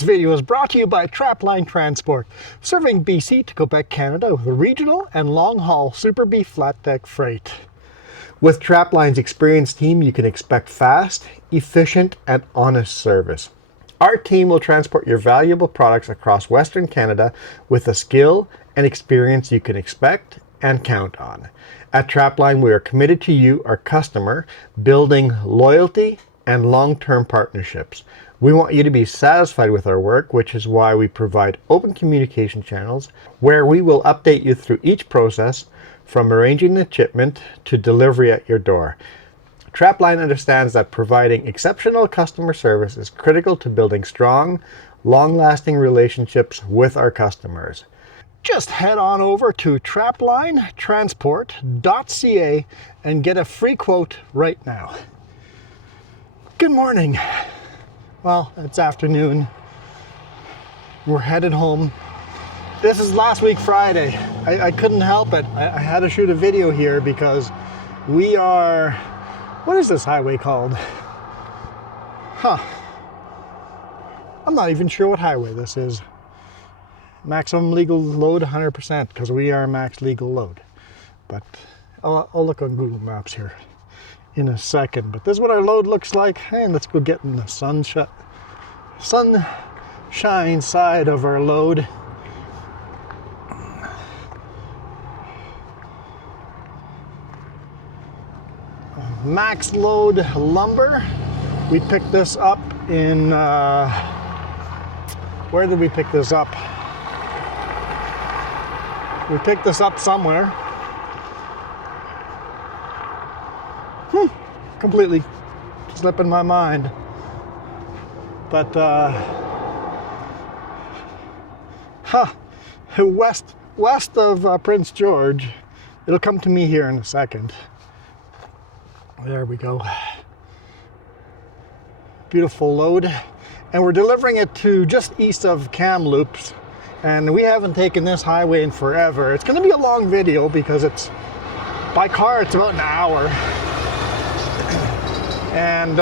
This video is brought to you by Trapline Transport, serving BC to Quebec, Canada with regional and long-haul Super B flat deck freight. With Trapline's experienced team, you can expect fast, efficient, and honest service. Our team will transport your valuable products across Western Canada with the skill and experience you can expect and count on. At Trapline, we are committed to you, our customer, building loyalty and long-term partnerships. We want you to be satisfied with our work, which is why we provide open communication channels where we will update you through each process, from arranging the shipment to delivery at your door. Trapline understands that providing exceptional customer service is critical to building strong, long-lasting relationships with our customers. Just head on over to traplinetransport.ca and get a free quote right now. Good morning. Well, it's afternoon. We're headed home. This is last week Friday. I couldn't help it. I had to shoot a video here because we are... What is this highway called? I'm not even sure what highway this is. Maximum legal load 100% because we are max legal load. But I'll look on Google Maps here in a second. But this is what our load looks like. And let's go get in the sunshine side of our load. Max load lumber. We picked this up in where did we pick this up? We picked this up somewhere. Completely slipping my mind. But west of Prince George. It'll come to me here in a second. There we go. Beautiful load. And we're delivering it to just east of Kamloops. And we haven't taken this highway in forever. It's going to be a long video because it's by car it's about an hour. And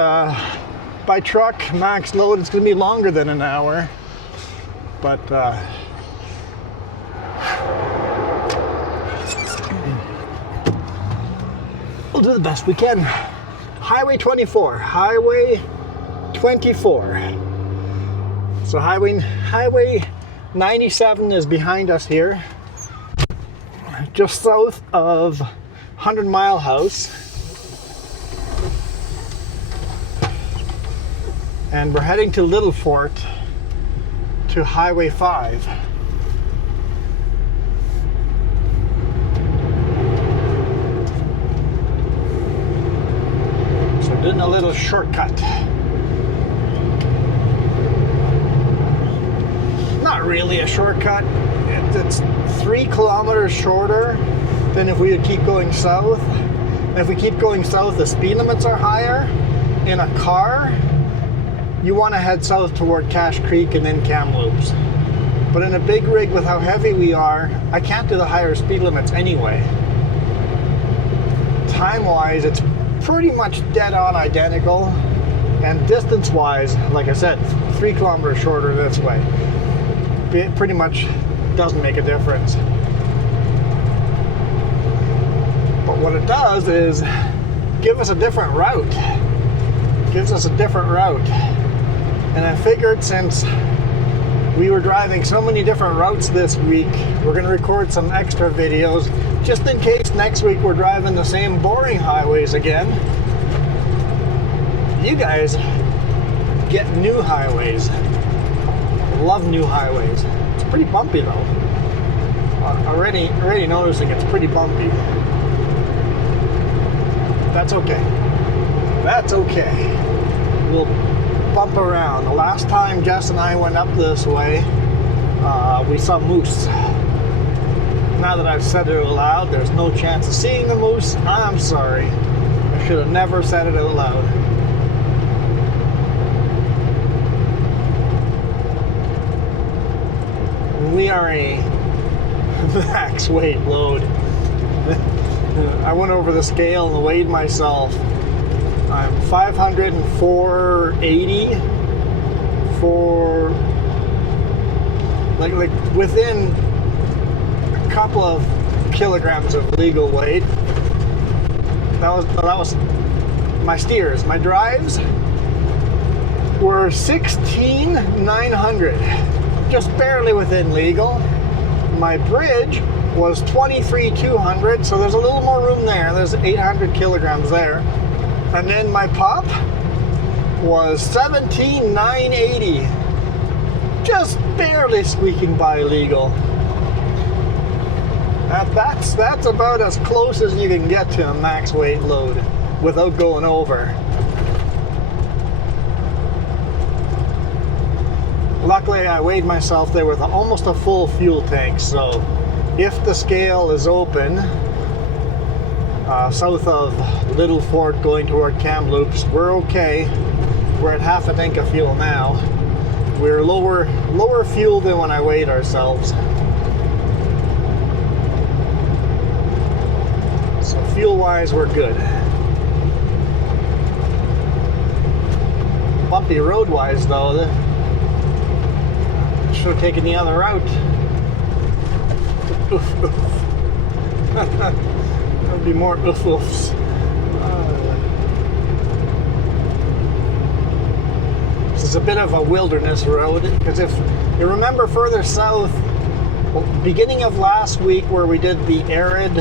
by truck, max load, it's going to be longer than an hour. But we'll do the best we can. Highway 24. Highway 24. So Highway 97 is behind us here. Just south of 100 Mile House. And we're heading to Little Fort to Highway 5. So doing a little shortcut. Not really a shortcut. It's 3 kilometers shorter than if we would keep going south. And if we keep going south, the speed limits are higher. In a car, you want to head south toward Cache Creek and then Kamloops. But in a big rig with how heavy we are, I can't do the higher speed limits anyway. Time-wise, it's pretty much dead on identical. And distance-wise, like I said, 3 kilometers shorter this way. It pretty much doesn't make a difference. But what it does is give us a different route. Gives us a different route. And I figured since we were driving so many different routes this week, we're going to record some extra videos just in case next week we're driving the same boring highways again. You guys get new highways. Love new highways. It's pretty bumpy though. Already noticing it's pretty bumpy. That's okay. That's okay. We'll bump around. The last time Jess and I went up this way, we saw moose. Now that I've said it out loud, there's no chance of seeing the moose. I'm sorry. I should have never said it out loud. We are a max weight load. I went over the scale and weighed myself. I'm 504.80 for like within a couple of kilograms of legal weight. That was my steers. My drives were 16,900, just barely within legal. My bridge was 23,200, so there's a little more room there. There's 800 kilograms there. And then my pop was 17,980, just barely squeaking by legal. That's about as close as you can get to a max weight load without going over. Luckily, I weighed myself there with almost a full fuel tank, so if the scale is open south of Little Fort going toward Kamloops, we're okay. We're at half a tank of fuel now. We're lower fuel than when I weighed ourselves. So fuel-wise, we're good. Bumpy road-wise, though, should have taken the other route. Oof, oof. There'll be more oof oofs. This is a bit of a wilderness road, because if you remember further south, beginning of last week where we did the arid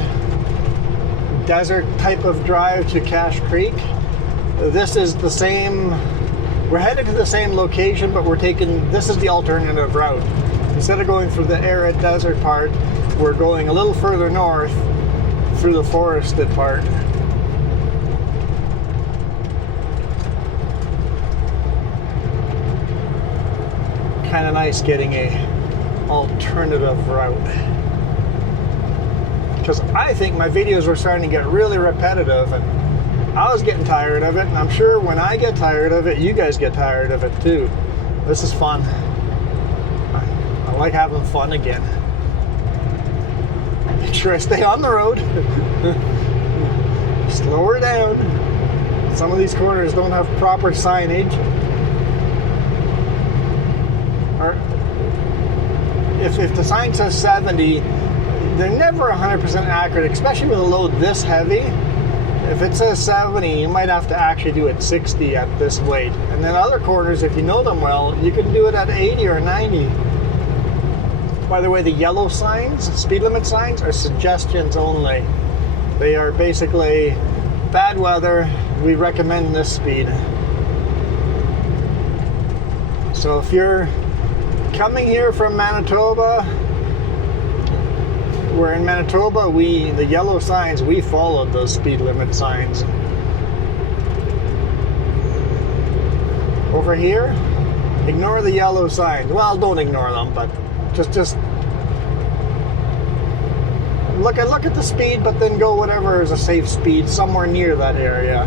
desert type of drive to Cache Creek, this is the same. We're headed to the same location, but this is the alternative route. Instead of going through the arid desert part, we're going a little further north through the forested part. Kind of nice getting a alternative route. Because I think my videos were starting to get really repetitive, and I was getting tired of it, and I'm sure when I get tired of it, you guys get tired of it too. This is fun. I like having fun again. Make sure I stay on the road. Slow her down. Some of these corners don't have proper signage. Or if the sign says 70, they're never 100% accurate, especially with a load this heavy. If it says 70, you might have to actually do it 60 at this weight. And then other corners, if you know them well, you can do it at 80 or 90. By the way, the yellow signs, speed limit signs, are suggestions only. They are basically bad weather, we recommend this speed. So if you're coming here from Manitoba, we're in Manitoba, the yellow signs, we followed those speed limit signs. Over here, ignore the yellow signs. Well, don't ignore them, but just look at the speed, but then go whatever is a safe speed somewhere near that area.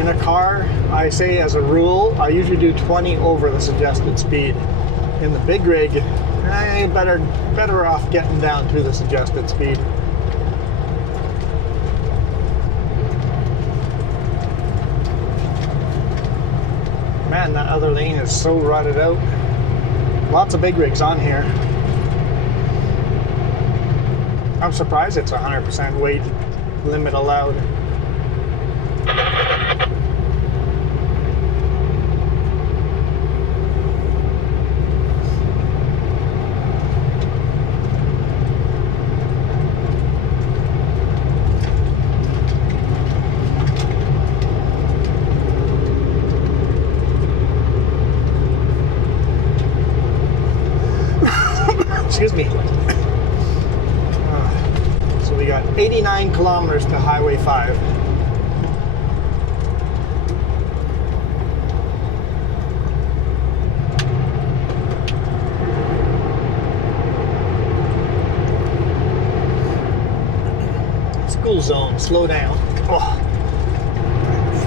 In a car, I say as a rule, I usually do 20 over the suggested speed. In the big rig, better off getting down to the suggested speed. Man, that other lane is so rotted out. Lots of big rigs on here. I'm surprised it's 100% weight limit allowed. Excuse me. So we got 89 kilometers to Highway 5. School zone, slow down. Oh.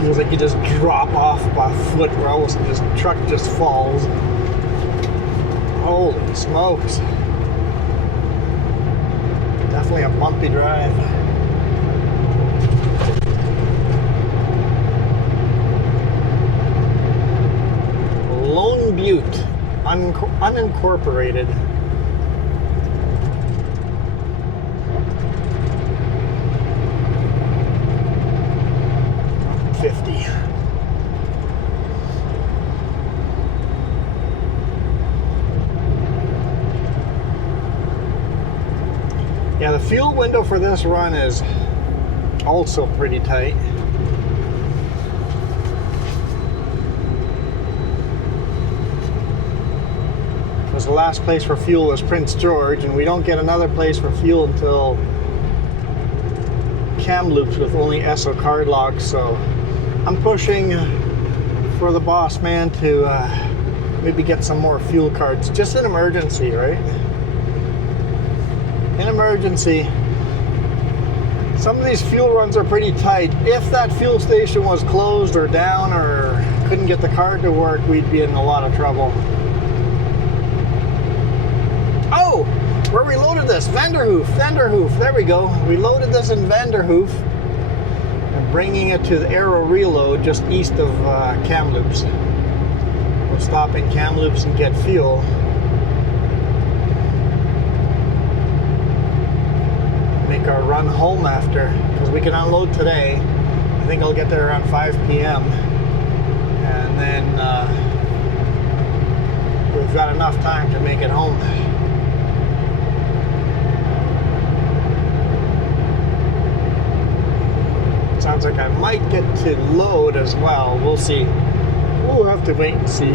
Feels like you just drop off by foot, or almost this truck just falls. Holy smokes. Definitely a bumpy drive. Butte, unincorporated. 50. Yeah, the fuel window for this run is also pretty tight. Because the last place for fuel was Prince George, and we don't get another place for fuel until Kamloops with only ESSO card locks, so I'm pushing for the boss man to maybe get some more fuel cards. Just an emergency, right? An emergency. Some of these fuel runs are pretty tight. If that fuel station was closed or down or couldn't get the card to work, we'd be in a lot of trouble. Oh, where we loaded this, Vanderhoof, there we go. We loaded this in Vanderhoof and bringing it to the Aero Reload just east of Kamloops. We'll stop in Kamloops and get fuel. Make our run home after, because we can unload today. I think I'll get there around 5 p.m. and then we've got enough time to make it home. Sounds like I might get to load as well. We'll see. We'll have to wait and see.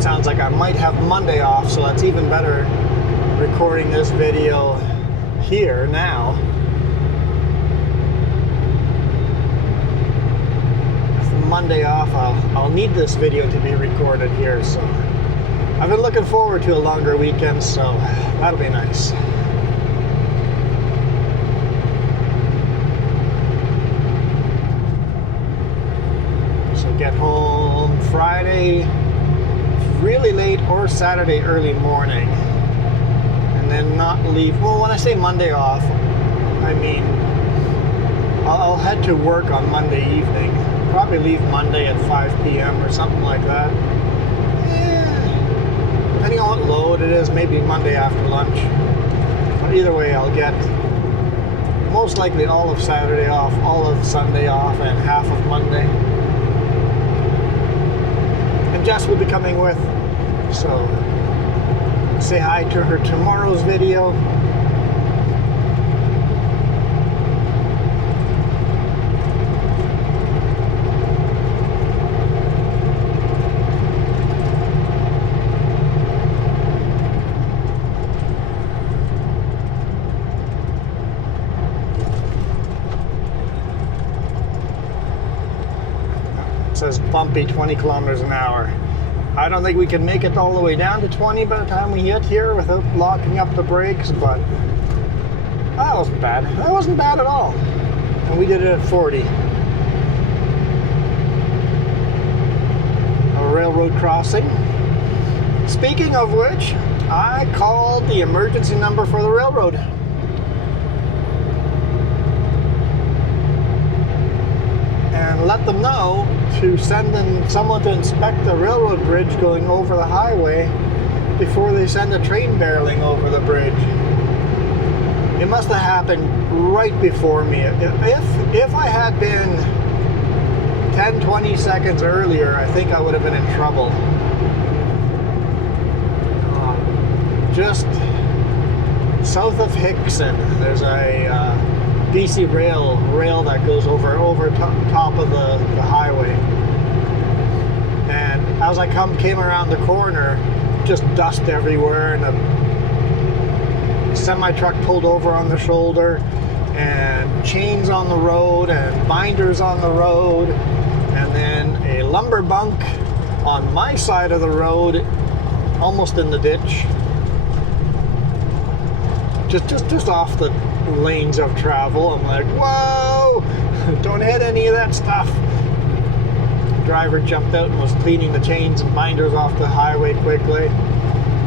Sounds like I might have Monday off, so that's even better recording this video here now. Monday off, I'll need this video to be recorded here, so I've been looking forward to a longer weekend, so that'll be nice. So get home Friday really late or Saturday early morning, and then not leave. Well, when I say Monday off, I mean I'll head to work on Monday evening. Probably leave Monday at 5 p.m. or something like that. Depending on what load it is, maybe Monday after lunch. But either way, I'll get most likely all of Saturday off, all of Sunday off, and half of Monday. And Jess will be coming with, so say hi to her tomorrow's video. Says bumpy 20 kilometers an hour. I don't think we can make it all the way down to 20 by the time we hit here without locking up the brakes, but that wasn't bad. That wasn't bad at all. And we did it at 40. A railroad crossing. Speaking of which, I called the emergency number for the railroad. And let them know to send in someone to inspect the railroad bridge going over the highway before they send a train barreling over the bridge. It must have happened right before me. If I had been 10-20 seconds earlier, I think I would have been in trouble. Just south of Hickson, there's a BC rail that goes over top of the highway, and as I came around the corner, just dust everywhere, and a semi-truck pulled over on the shoulder, and chains on the road, and binders on the road, and then a lumber bunk on my side of the road, almost in the ditch, just off the lanes of travel. I'm like, whoa, don't hit any of that stuff. driver jumped out and was cleaning the chains and binders off the highway quickly.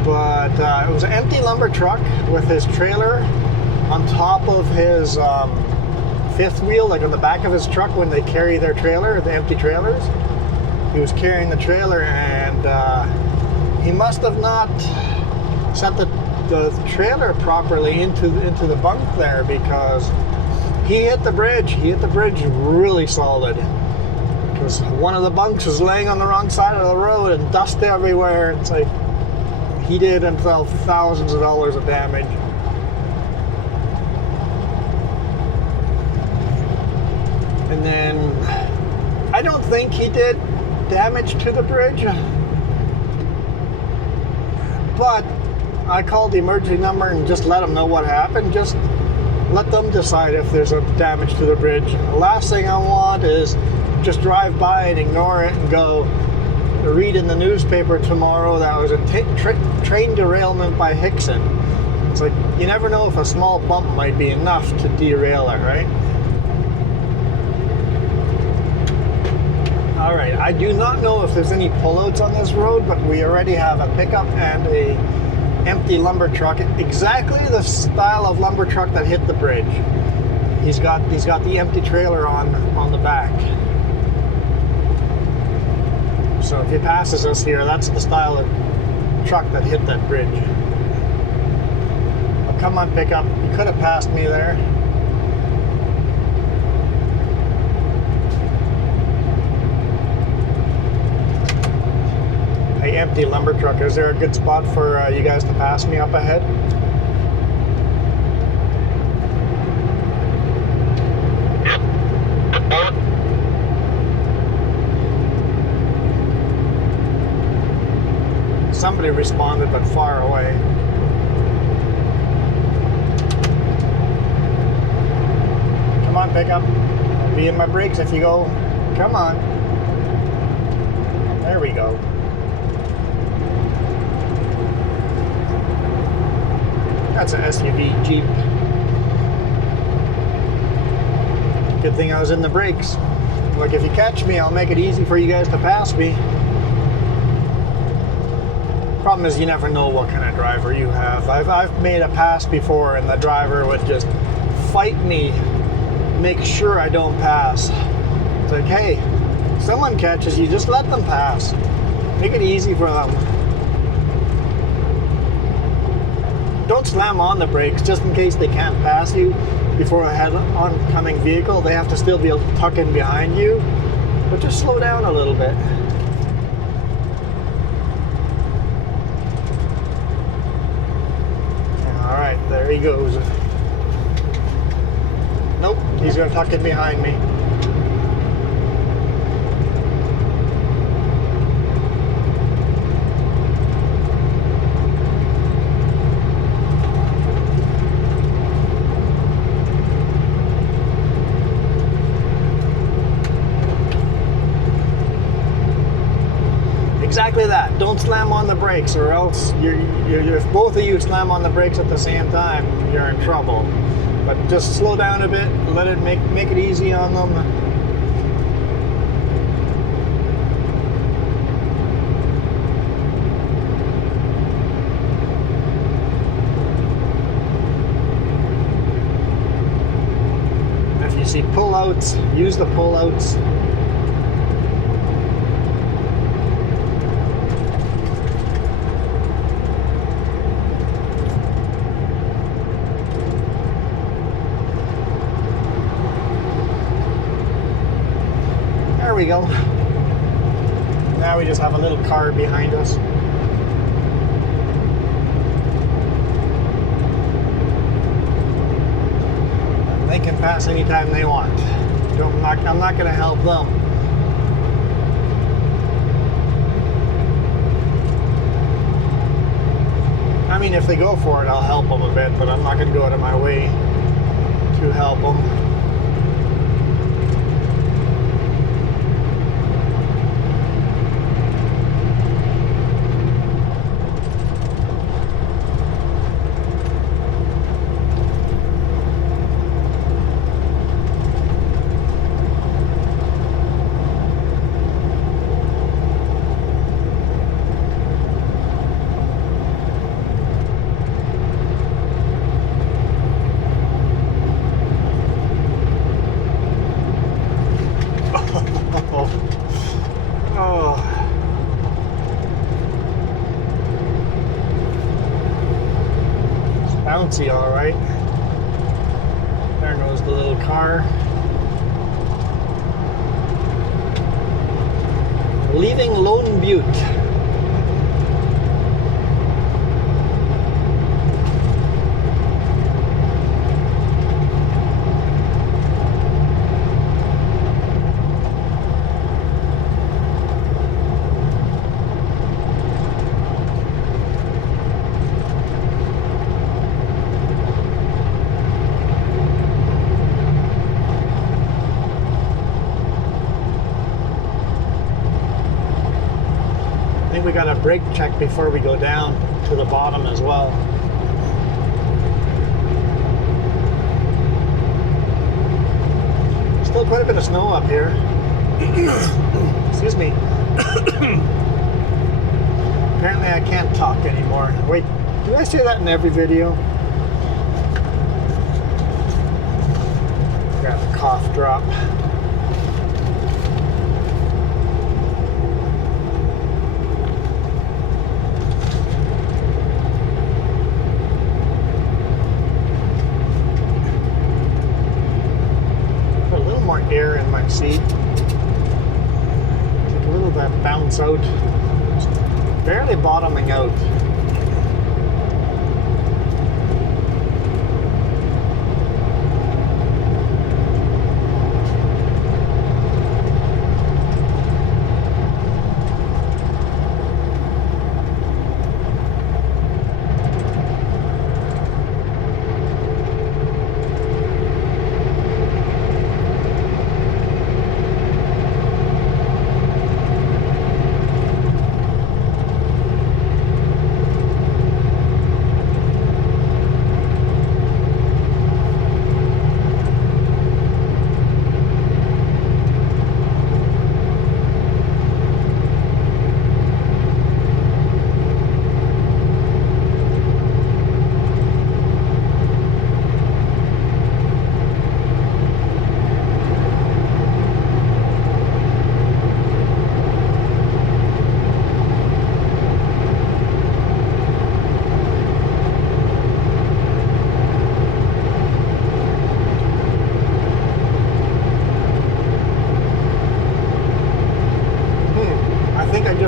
But it was an empty lumber truck with his trailer on top of his fifth wheel, like on the back of his truck when they carry their trailer, the empty trailers. He was carrying the trailer, and he must have not set the trailer properly into the bunk there, because he hit the bridge. He hit the bridge really solid, because one of the bunks was laying on the wrong side of the road and dust everywhere. It's like he did himself thousands of dollars of damage. And then I don't think he did damage to the bridge, but I called the emergency number and just let them know what happened. Just let them decide if there's a damage to the bridge. The last thing I want is just drive by and ignore it and go read in the newspaper tomorrow that was a train derailment by Hickson. It's like, you never know if a small bump might be enough to derail it, right? Alright, I do not know if there's any pullouts on this road, but we already have a pickup and a empty lumber truck, exactly the style of lumber truck that hit the bridge. He's got the empty trailer on the back. So if he passes us here, that's the style of truck that hit that bridge. Oh, come on, pickup. You could have passed me there. Hey, empty lumber truck. Is there a good spot for you guys to pass me up ahead? Somebody responded, but far away. Come on, pickup. I'll be in my brakes if you go. Come on. There we go. That's an SUV Jeep. Good thing I was in the brakes. Like, if you catch me, I'll make it easy for you guys to pass me. Problem is, you never know what kind of driver you have. I've made a pass before, and the driver would just fight me, make sure I don't pass. It's like, hey, someone catches you, just let them pass. Make it easy for them. Don't slam on the brakes just in case they can't pass you before a head-oncoming vehicle. They have to still be able to tuck in behind you, but just slow down a little bit. There he goes. Nope, he's going to tuck in behind me. Exactly that. Don't slam on the brakes, or else if both of you slam on the brakes at the same time, you're in trouble. But just slow down a bit, let it make it easy on them. If you see pullouts, use the pullouts. There we go. Now we just have a little car behind us. They can pass anytime they want. I'm not going to help them. I mean, if they go for it, I'll help them a bit, but I'm not going to go out of my way to help them. see all right. There goes the little car. Leaving Lone Butte. I think we got a brake check before we go down to the bottom as well. Still quite a bit of snow up here. Excuse me. Apparently I can't talk anymore. Wait, do I say that in every video? Got the cough drop. Air in my seat. Take a little of that bounce out. Barely bottoming out.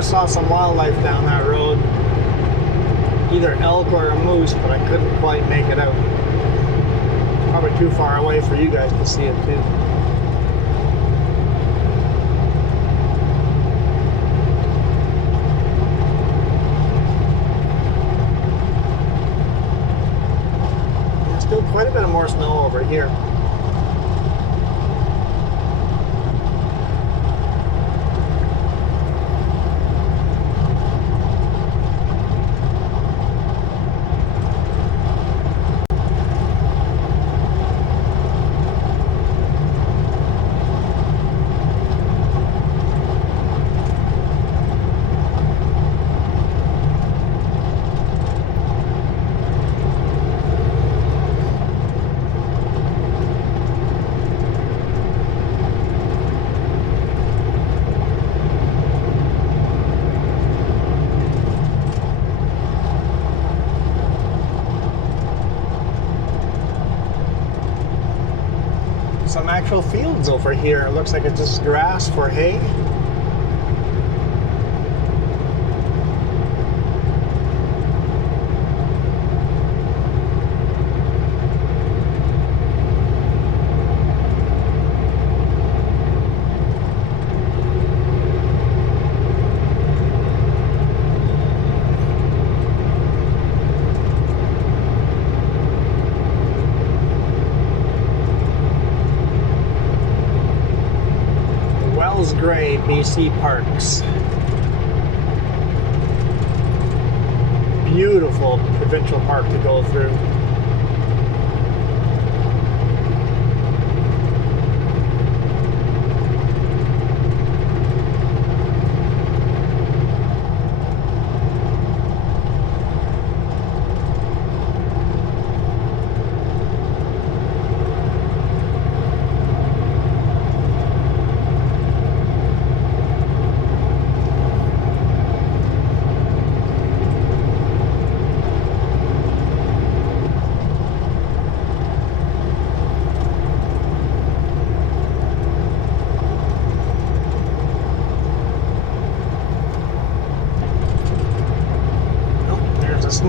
Saw some wildlife down that road, either elk or a moose, but I couldn't quite make it out. Probably too far away for you guys to see it too. There's still quite a bit of more snow over here. Some actual fields over here. It looks like it's just grass for hay. Gray BC Parks. Beautiful provincial park to go through.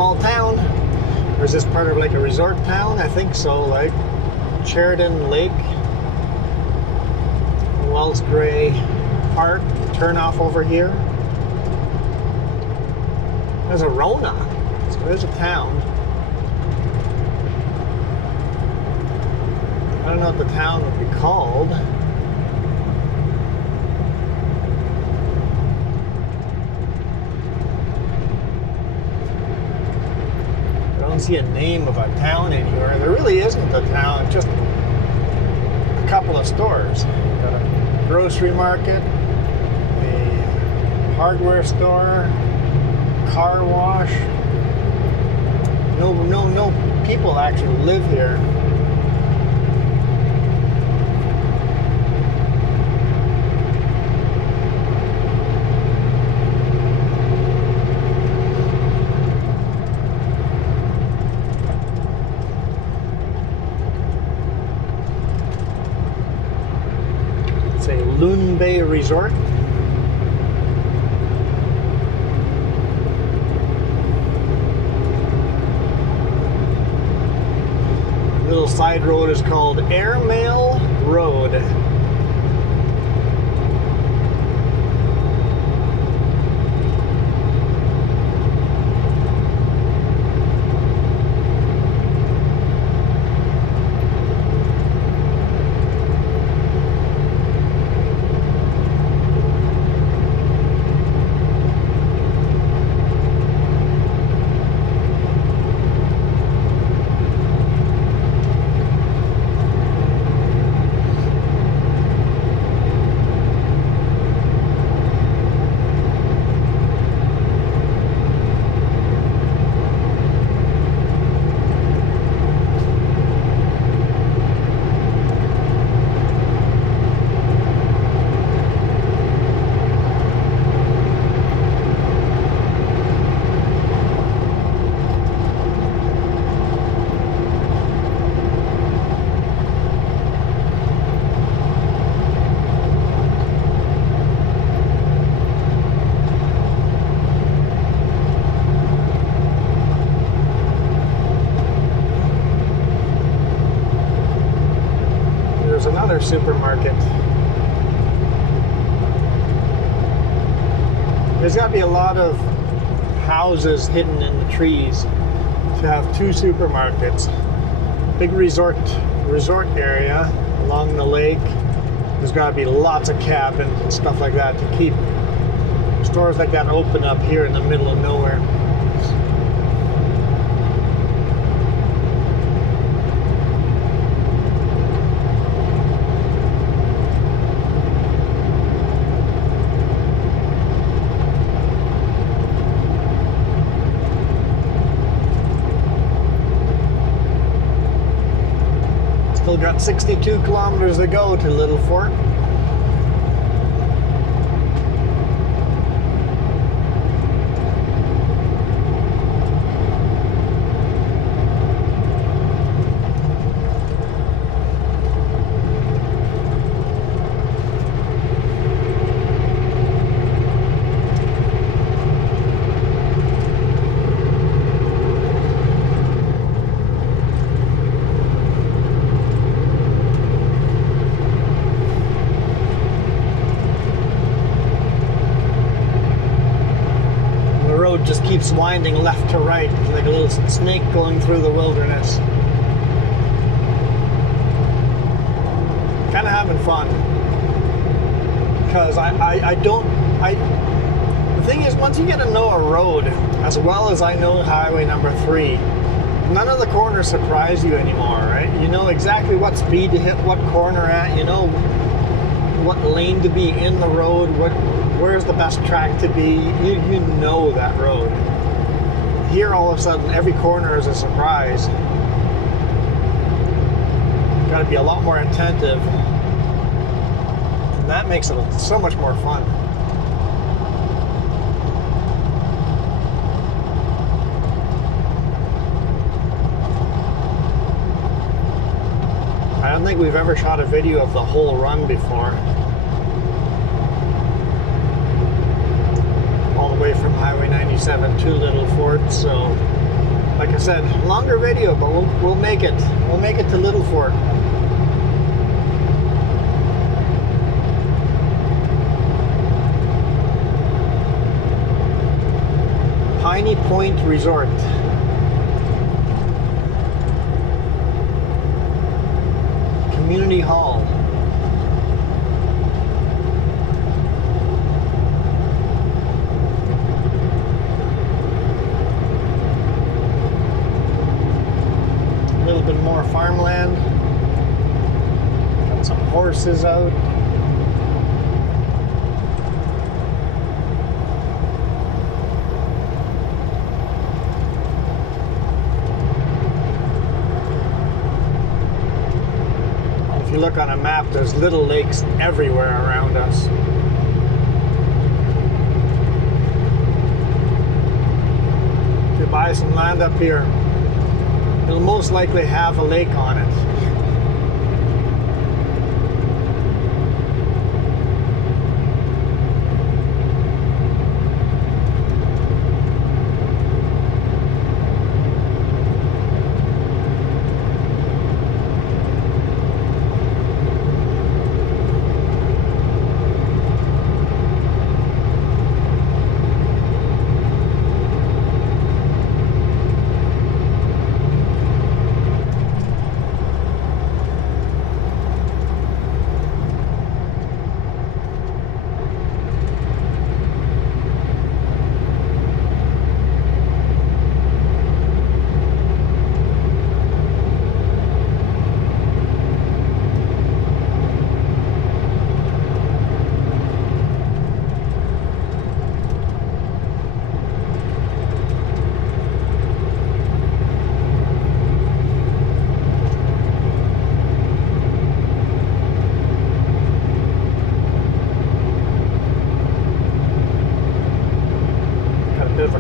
small town. Or is this part of like a resort town? I think so, like Sheridan Lake, Wells Gray Park, turn off over here. There's a Rona, so there's a town. I don't know what the town would be called. I don't see a name of a town anywhere. There really isn't a town, just a couple of stores. We've got a grocery market, a hardware store, car wash. No people actually live here. Loon Bay Resort. Little side road is called Airmail Road. Supermarket. There's got to be a lot of houses hidden in the trees to have two supermarkets. Big resort area along the lake. There's got to be lots of cabins and stuff like that to keep stores like that open up here in the middle of nowhere. Still got 62 kilometers to go to Little Fort. Just keeps winding left to right like a little snake going through the wilderness. Kind of having fun because the thing is, once you get to know a road as well as I know highway number 3, none of the corners surprise you anymore, right? You know exactly what speed to hit what corner at, you know what lane to be in the road, where's the best track to be. You know that road. Here all of a sudden every corner is a surprise. Got to be a lot more attentive, and that makes it so much more fun. I don't think we've ever shot a video of the whole run before. All the way from Highway 97 to Little Fort, so Like I said, longer video, but we'll make it. We'll make it to Little Fork. Piney Point Resort. Community Hall. A little bit more farmland. Got some horses out. If you look on a map, there's little lakes everywhere around us. If you buy some land up here, it'll most likely have a lake on it.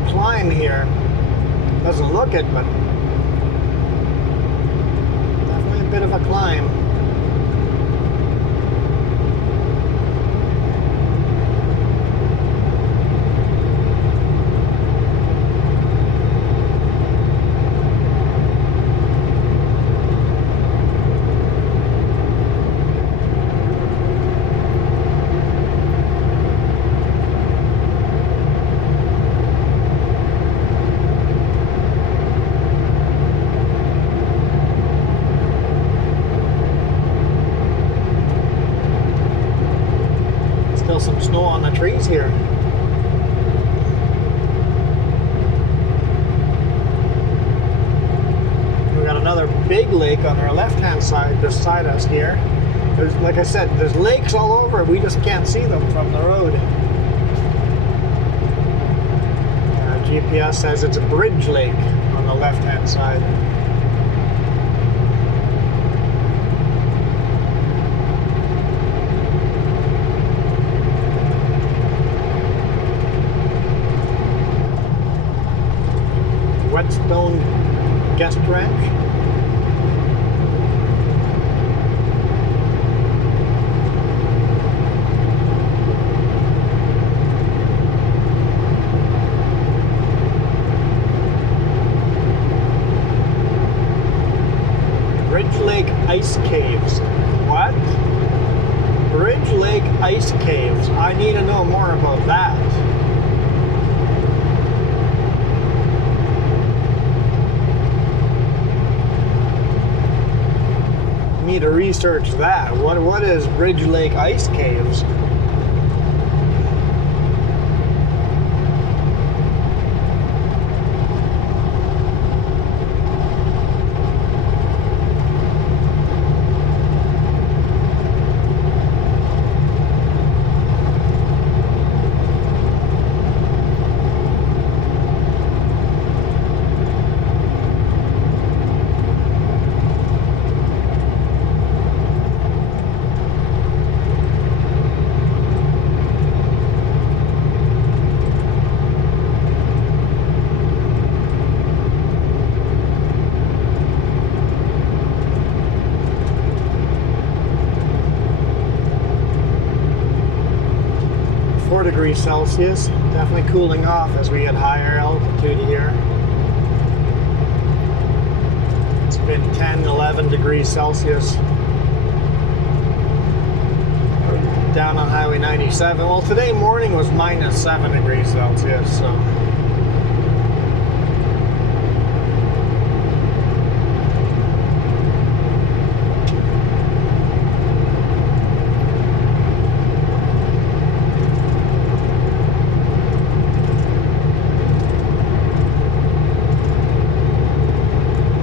Climb here. Doesn't look it, but definitely a bit of a climb. Some snow on the trees here. We got another big lake on our left-hand side beside us here. There's, like I said, there's lakes all over. We just can't see them from the road. GPS says it's a bridge lake on the left-hand side. Whetstone Guest Ranch. Bridge Lake Ice Caves. What? Bridge Lake Ice Caves. I need to know more about that. Need to research that. What is Bridge Lake Ice Caves? Degrees Celsius, definitely cooling off as we get higher altitude here. been 10, 11 degrees Celsius. Down on Highway 97. Well, today morning was minus 7 degrees Celsius, so.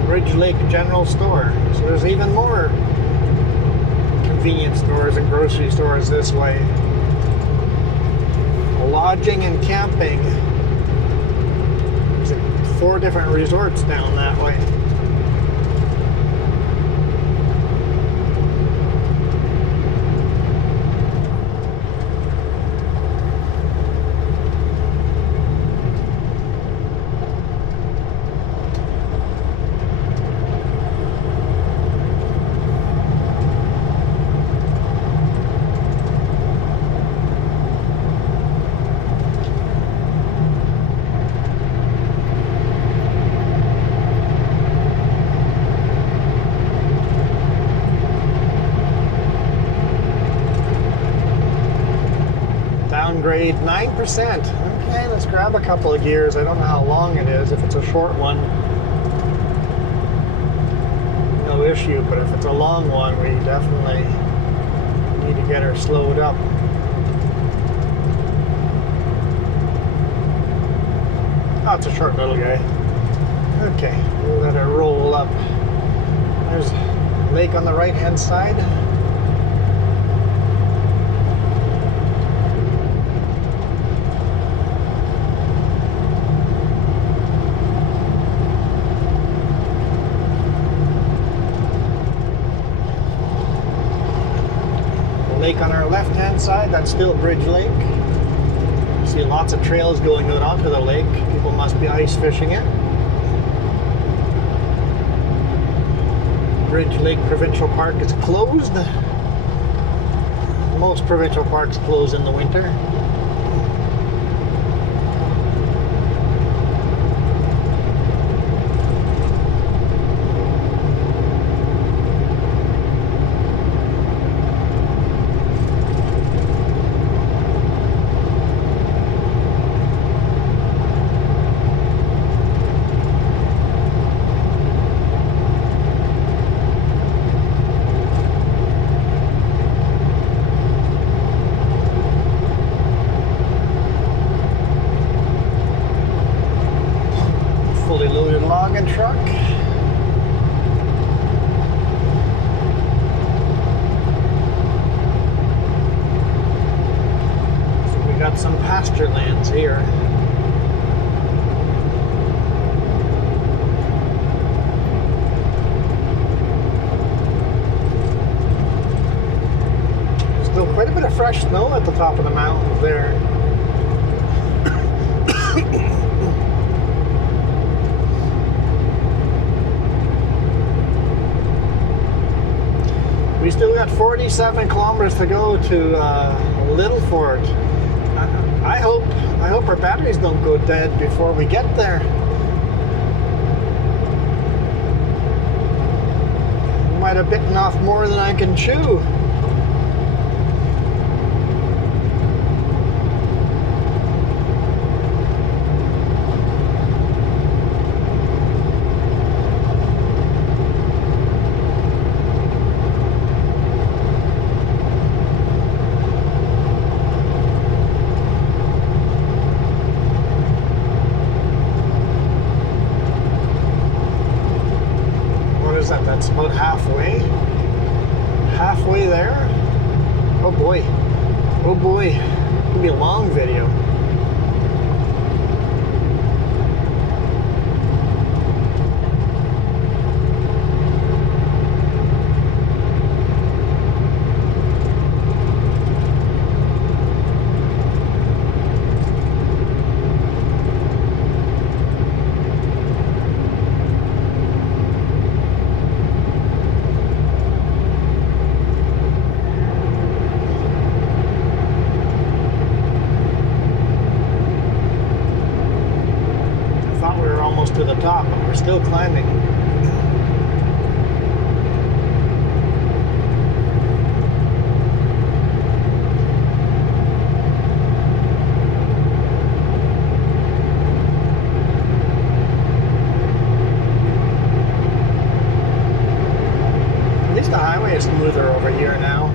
Bridge Lake General Store. So there's even more convenience stores and grocery stores this way. Lodging and camping. There's like 4 different resorts down that way. Downgrade 9%. Okay, let's grab a couple of gears. I don't know how long it is. If it's a short one, no issue. But if it's a long one, we definitely need to get her slowed up. Oh, it's a short little guy. Okay, we'll let her roll up. There's a lake on the right-hand side. Lake on our left-hand side, that's still Bridge Lake. You see lots of trails going out onto the lake. People must be ice fishing it. Bridge Lake Provincial Park is closed. Most provincial parks close in the winter. Fully loaded logging truck. So we got some pasture lands here. Still quite a bit of fresh snow at the top of the mountains there. We still got 47 kilometers to go to Little Fort. I hope our batteries don't go dead before we get there. Might have bitten off more than I can chew. That's about halfway. Halfway there. Oh boy. Oh boy. It's gonna be a long video. To the top, but we're still climbing. over here now.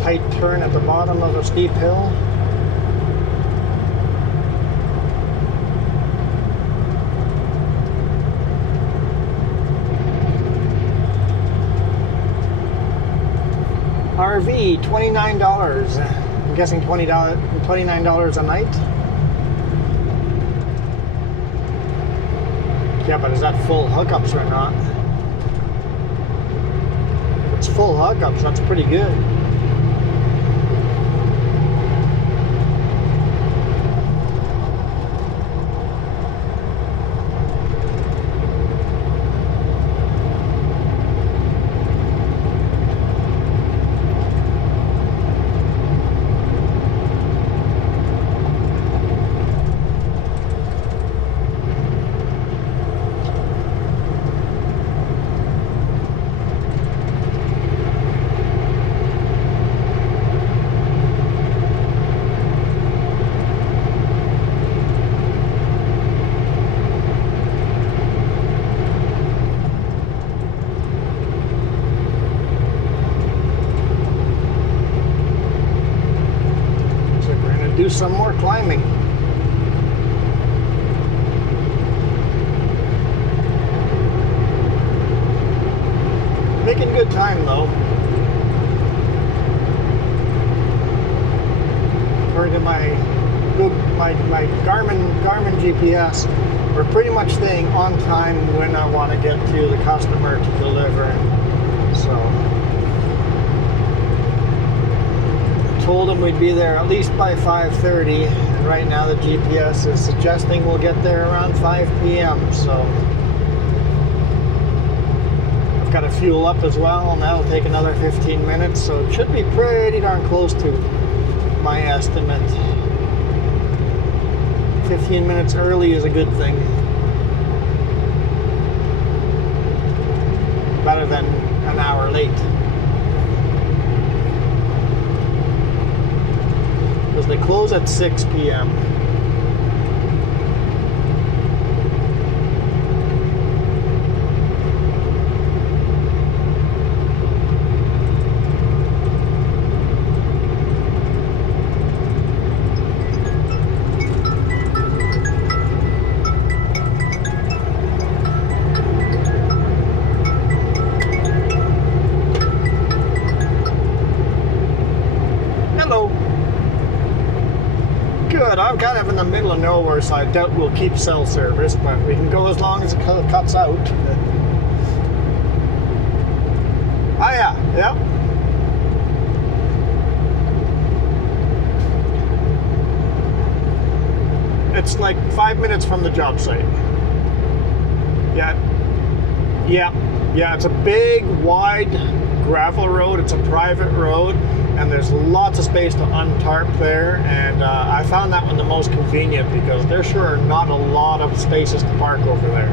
Tight turn at the bottom of a steep hill. RV, $29. I'm guessing $29 a night. Yeah, but is that full hookups or not? If it's full hookups, that's pretty good. Do some more climbing. Making good time though. According to my Garmin GPS, we're pretty much staying on time when I want to get to the customer to deliver. So told them we'd be there at least by 5:30, and right now the GPS is suggesting we'll get there around 5 p.m. So I've got to fuel up as well, and that'll take another 15 minutes, so it should be pretty darn close to my estimate. 15 minutes early is a good thing. Better than an hour late. Because they close at 6 p.m. I'm kind of in the middle of nowhere, so I doubt we'll keep cell service, but we can go as long as it cuts out. Oh yeah, yep. It's like 5 minutes from the job site. Yeah, it's a big, wide gravel road. It's a private road, and there's lots of space to untarp there, and I found that one the most convenient because there sure are not a lot of spaces to park over there.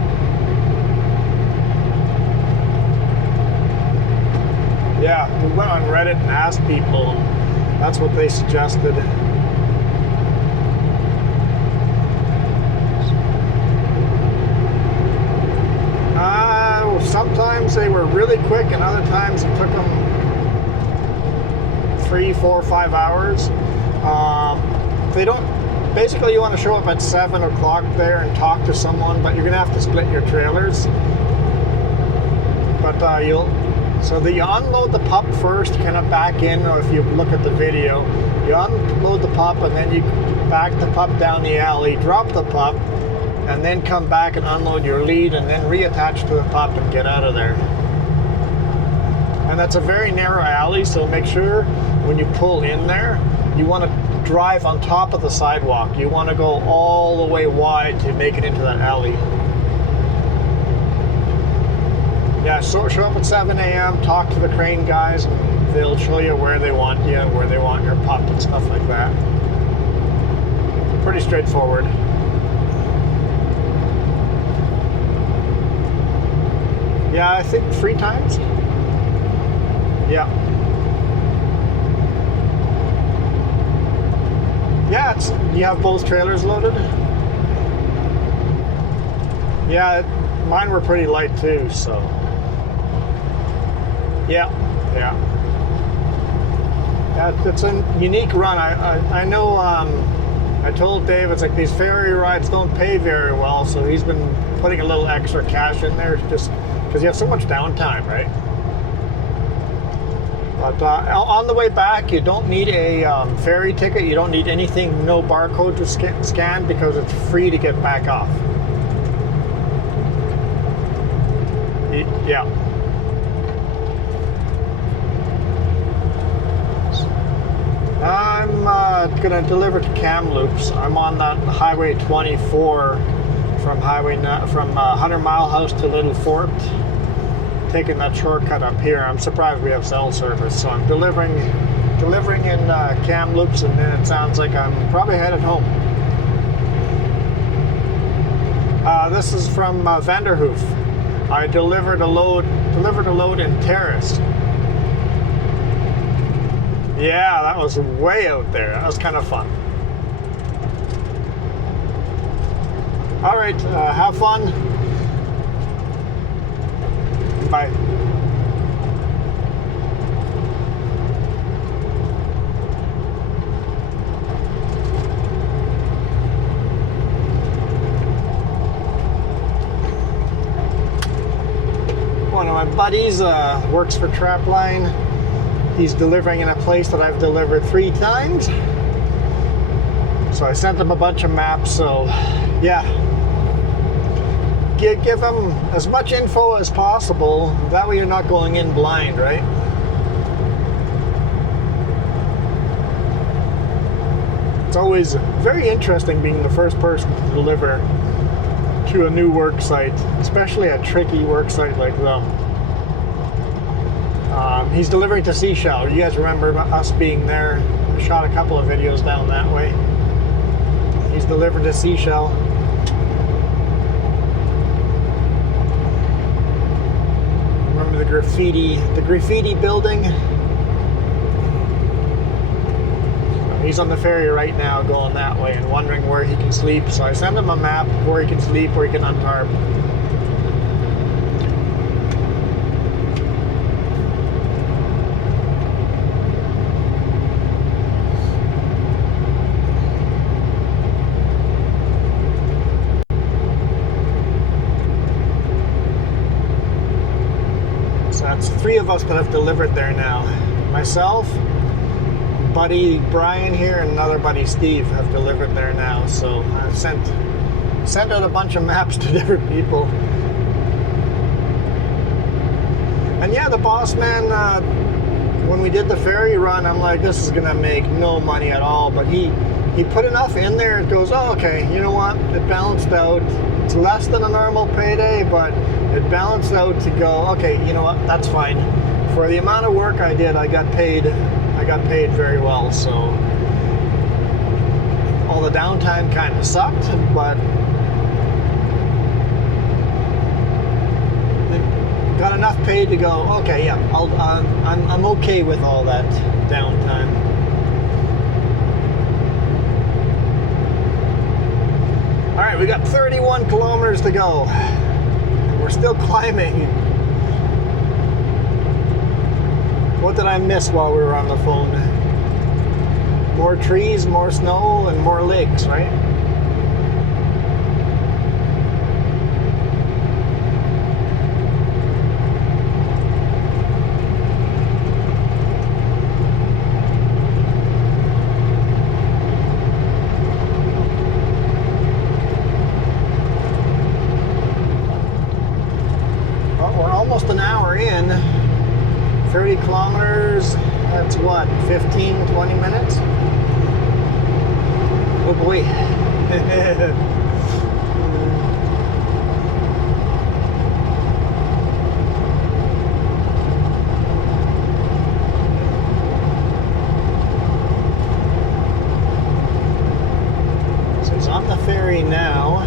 Yeah, we went on Reddit and asked people, and that's what they suggested. Sometimes they were really quick, and other times it took them 3, 4, 5 hours. They don't. Basically, you want to show up at 7 o'clock there and talk to someone, but you're gonna have to split your trailers. But you unload the pup first, kind of back in, or if you look at the video, you unload the pup and then you back the pup down the alley, drop the pup, and then come back and unload your lead, and then reattach to the pup and get out of there. And that's a very narrow alley, so make sure when you pull in there, you want to drive on top of the sidewalk. You want to go all the way wide to make it into that alley. Yeah, so show up at 7 a.m., talk to the crane guys, and they'll show you where they want you, where they want your pup and stuff like that. Pretty straightforward. Yeah, I think 3 times. Yeah. Yeah, you have both trailers loaded? Yeah, mine were pretty light too, so. Yeah, yeah. It's a unique run. I know, I told Dave, it's like these ferry rides don't pay very well, so he's been putting a little extra cash in there just because you have so much downtime, right? But on the way back, you don't need a ferry ticket. You don't need anything, no barcode to scan because it's free to get back off. Yeah. I'm going to deliver to Kamloops. I'm on that Highway 24 from 100 Mile House to Little Fort. Taking that shortcut up here. I'm surprised we have cell service, so I'm delivering in Kamloops, and then it sounds like I'm probably headed home. This is from Vanderhoof. I delivered a load in Terrace. Yeah, that was way out there. That was kind of fun. All right, have fun. Bye. One of my buddies works for Trapline. He's delivering in a place that I've delivered 3 times. So I sent him a bunch of maps, so yeah. Give them as much info as possible. That way you're not going in blind, right? It's always very interesting being the first person to deliver to a new work site, especially a tricky work site like them. He's delivering to Seashell. You guys remember us being there? I shot a couple of videos down that way. He's delivered to Seashell. The graffiti building. He's on the ferry right now going that way and wondering where he can sleep. So I sent him a map where he can sleep, where he can untarp. That's 3 of us that have delivered there now. Myself, buddy Brian here, and another buddy Steve have delivered there now. So I've sent out a bunch of maps to different people. And yeah, the boss man, when we did the ferry run, I'm like, this is gonna make no money at all. But he put enough in there. It goes, oh, okay, you know what? It balanced out. It's less than a normal payday, but it balanced out to go, okay, you know what, that's fine. For the amount of work I did, I got paid very well, so all the downtime kind of sucked, but got enough paid to go, okay, yeah, I'm okay with all that downtime. All right, we got 31 kilometers to go. We're still climbing. What did I miss while we were on the phone? More trees, more snow, and more lakes, right? Almost an hour in, 30 kilometers, that's what, 15, 20 minutes? Oh boy. So he's on the ferry now.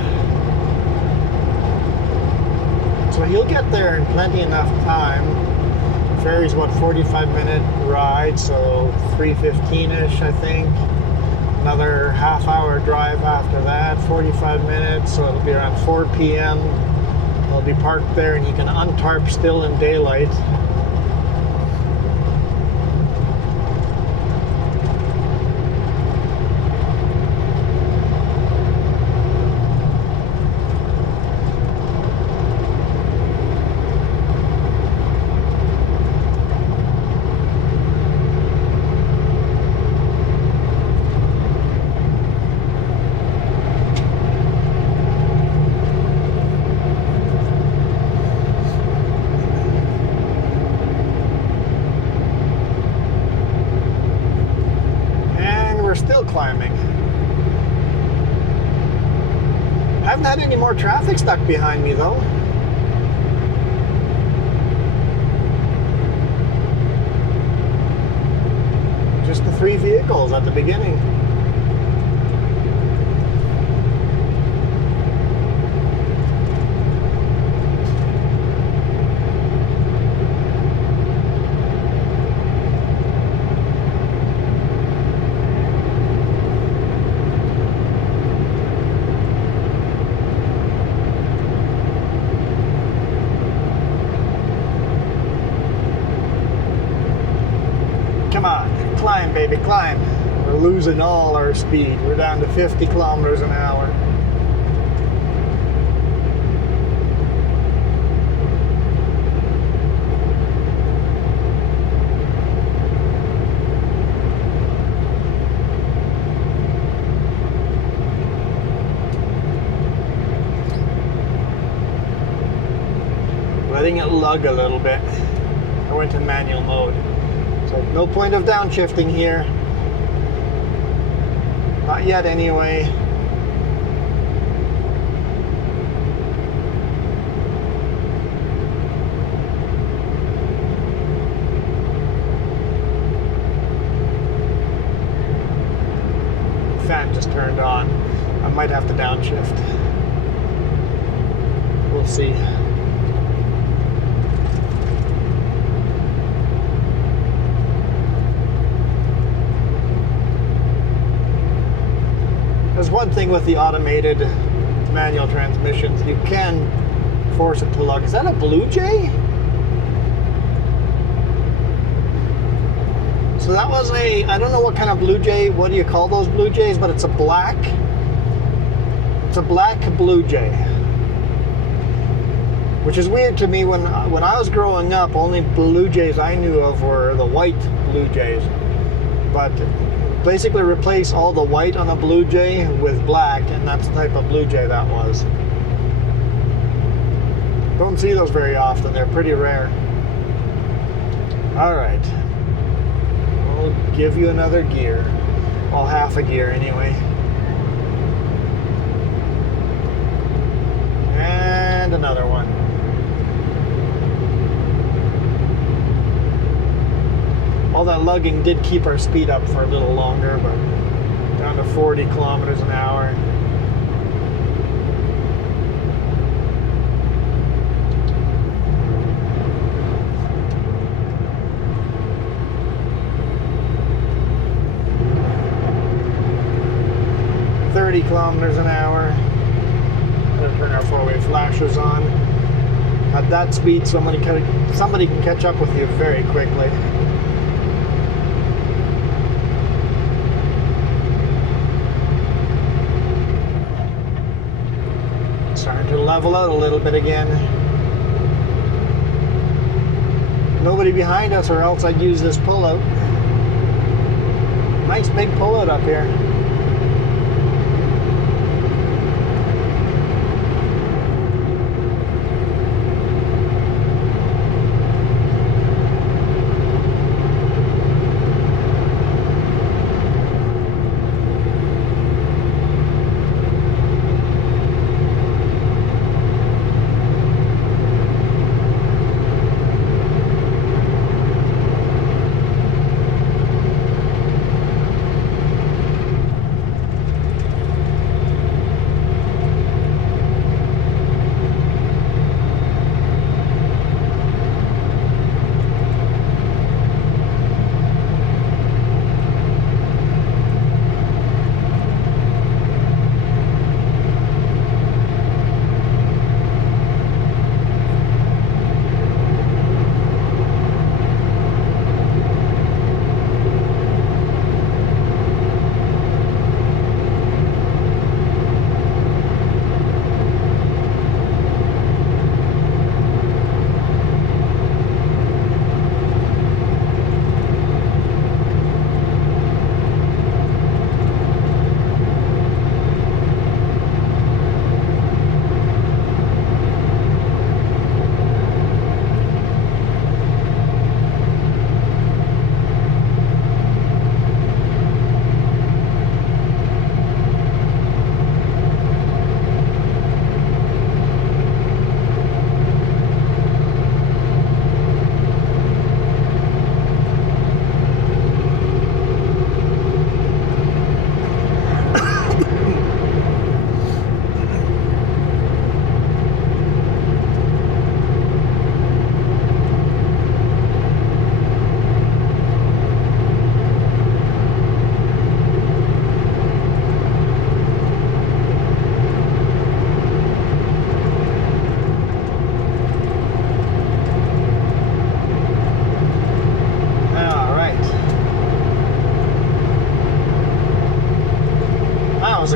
So he'll get there in plenty enough time. Ferry's what, 45-minute ride, so 3:15ish, I think. Another half-hour drive after that, 45 minutes, so it'll be around 4 p.m. He'll be parked there, and he can untarp still in daylight. Still climbing. Haven't had any more traffic stuck behind me though. Just the 3 vehicles at the beginning. Come on, climb, baby, climb. We're losing all our speed. We're down to 50 kilometers an hour. Letting it lug a little bit. I went to manual mode. So no point of downshifting here. Not yet anyway. Fan just turned on. I might have to downshift. We'll see. There's one thing with the automated manual transmissions, you can force it to lug. Is that a Blue Jay? So that was a, I don't know what kind of Blue Jay, what do you call those Blue Jays, but it's a black Blue Jay. Which is weird to me. When I was growing up, only Blue Jays I knew of were the white Blue Jays. But basically replace all the white on a Blue Jay with black, and that's the type of Blue Jay that was. Don't see those very often. They're pretty rare. Alright. We'll give you another gear. Well, half a gear anyway. And another one. All that lugging did keep our speed up for a little longer, but down to 40 kilometers an hour. Kilometers an hour. Gotta turn our four-way flashers on. At that speed, somebody can catch up with you very quickly. Starting to level out a little bit again. Nobody behind us, or else I'd use this pullout. Nice big pullout up here.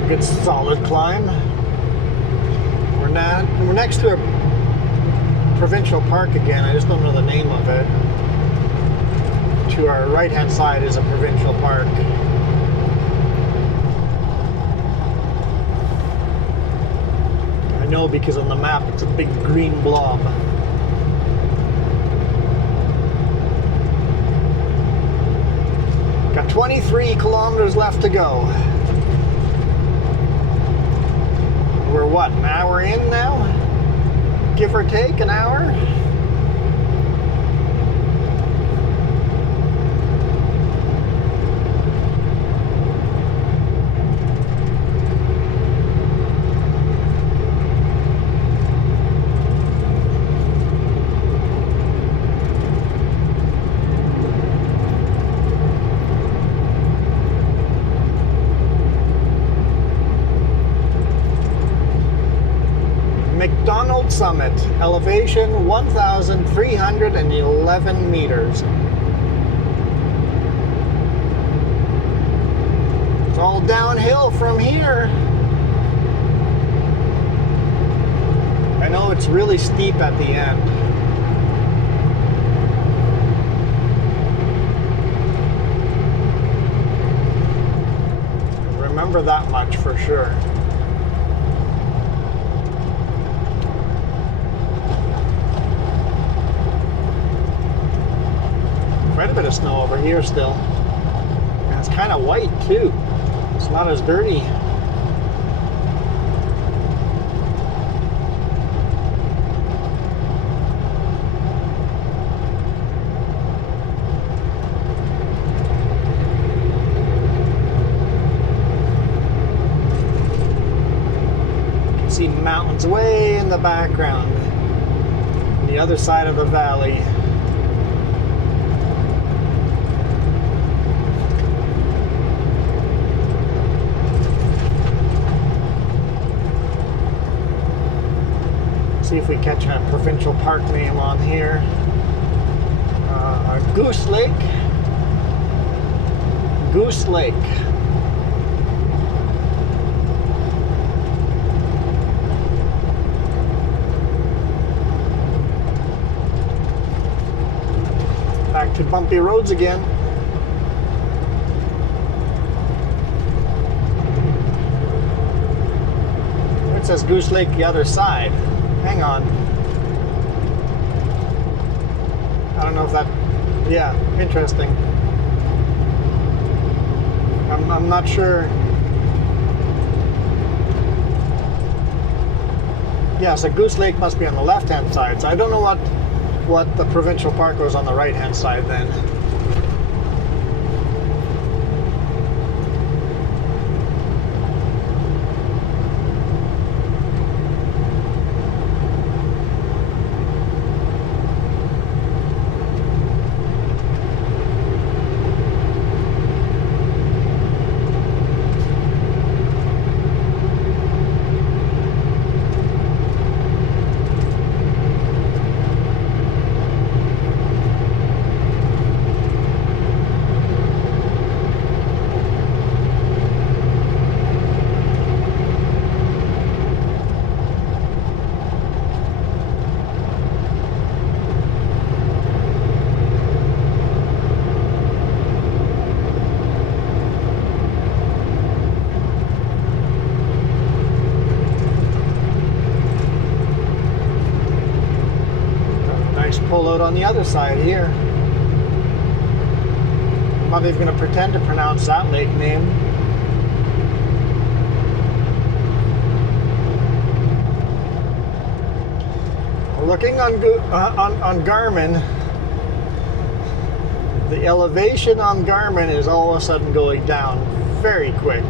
Good solid climb. We're next to a provincial park again. I just don't know the name of it. To our right-hand side is a provincial park. I know because on the map it's a big green blob. Got 23 kilometers left to go. We're what, an hour in now? Give or take an hour? Summit, elevation 1,311 meters. It's all downhill from here. I know it's really steep at the end. Remember that much for sure. Quite a bit of snow over here still. And it's kind of white too. It's not as dirty. You can see mountains way in the background. On the other side of the valley. See if we catch a provincial park name on here. Goose Lake. Goose Lake. Back to bumpy roads again. It says Goose Lake the other side. Hang on. I don't know if that... Yeah, interesting. I'm not sure. Yeah, so Goose Lake must be on the left-hand side. So I don't know what the provincial park was on the right-hand side then. Pull out on the other side here. I'm not even going to pretend to pronounce that lake name. Looking on Garmin, the elevation on Garmin is all of a sudden going down very quick.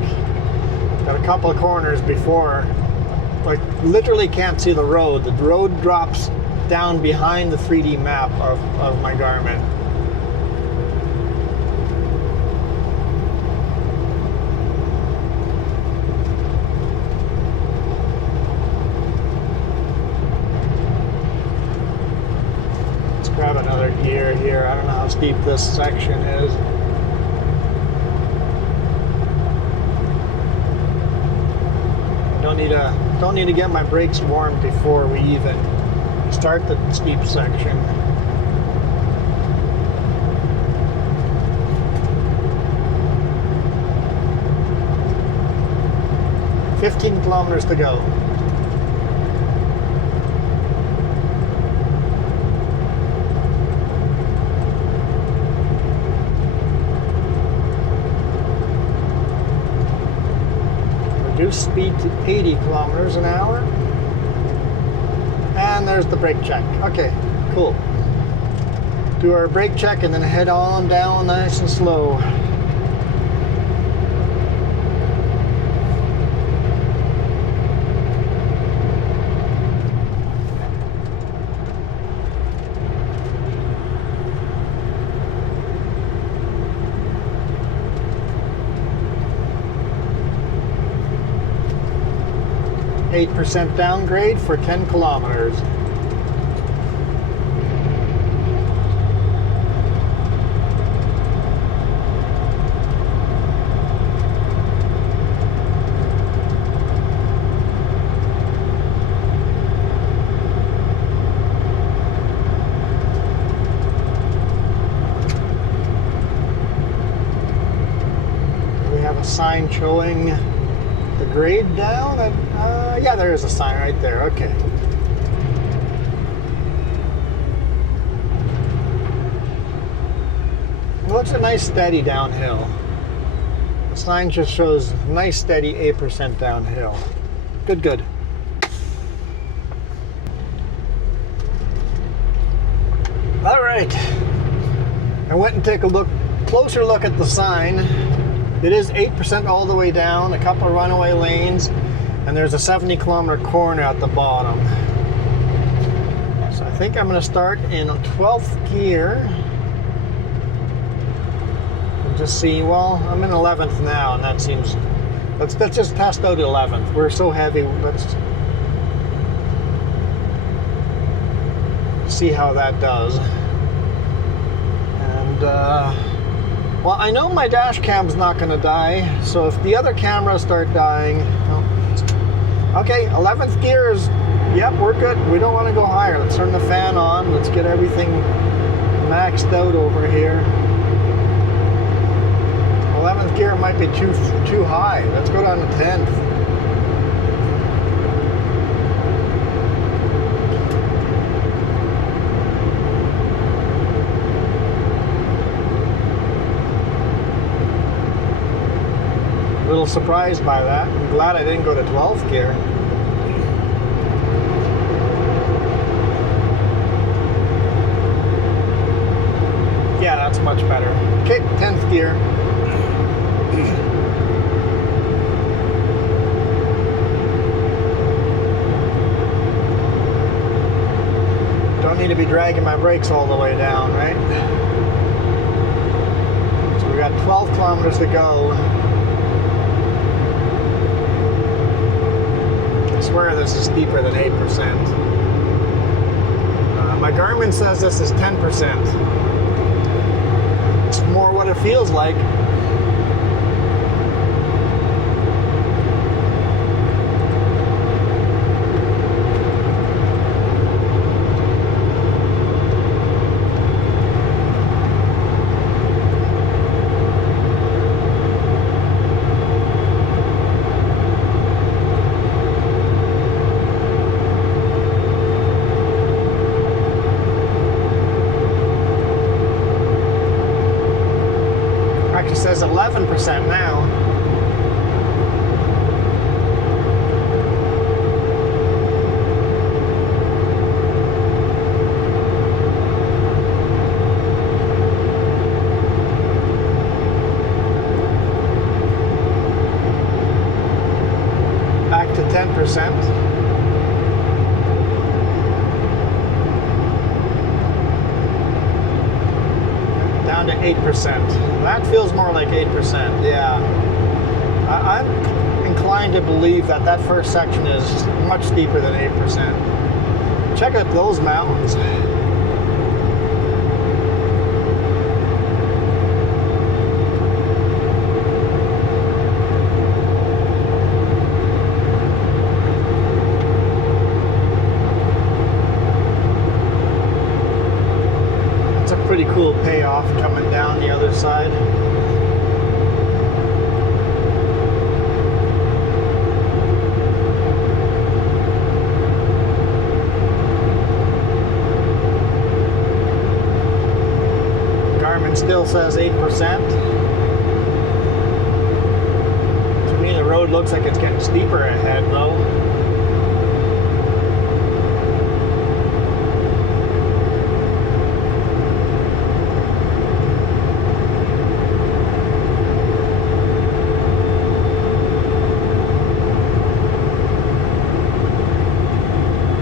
Got a couple of corners before, like literally can't see the road. The road drops down behind the 3D map of my Garmin. Let's grab another gear here. I don't know how steep this section is. don't need to get my brakes warm before we even start the steep section. $15 kilometers to go. Reduce speed to 80 kilometers an hour. And there's the brake check. Okay, cool. Do our brake check and then head on down nice and slow. %, downgrade for 10 kilometers. We have a sign showing the grade down. Yeah, there is a sign right there. Okay. Well, it's a nice steady downhill. The sign just shows nice steady 8% downhill. Good, good. All right. I went and took a closer look at the sign. It is 8% all the way down, a couple of runaway lanes, and there's a 70-kilometer corner at the bottom. So I think I'm going to start in 12th gear. And just see, well, I'm in 11th now, and that seems... Let's just test out 11th. We're so heavy, let's see how that does. And, well, I know my dash cam's not going to die, so if the other cameras start dying... Well, okay, 11th gear is, yep, we're good. We don't want to go higher. Let's turn the fan on. Let's get everything maxed out over here. 11th gear might be too high. Let's go down to 10th. A little surprised by that. I'm glad I didn't go to 12th gear. Yeah, that's much better. Okay, 10th gear. Don't need to be dragging my brakes all the way down, right? So we got 12 kilometers to go. I swear this is steeper than 8%. My Garmin says this is 10%. It's more what it feels like. Actually says 11% now. Back to 10%. Down to 8%. That feels more like 8%, yeah. I'm inclined to believe that that first section is much steeper than 8%. Check out those mountains. pretty cool payoff coming down the other side. Still says 8%. To me, the road looks like it's getting steeper ahead, though.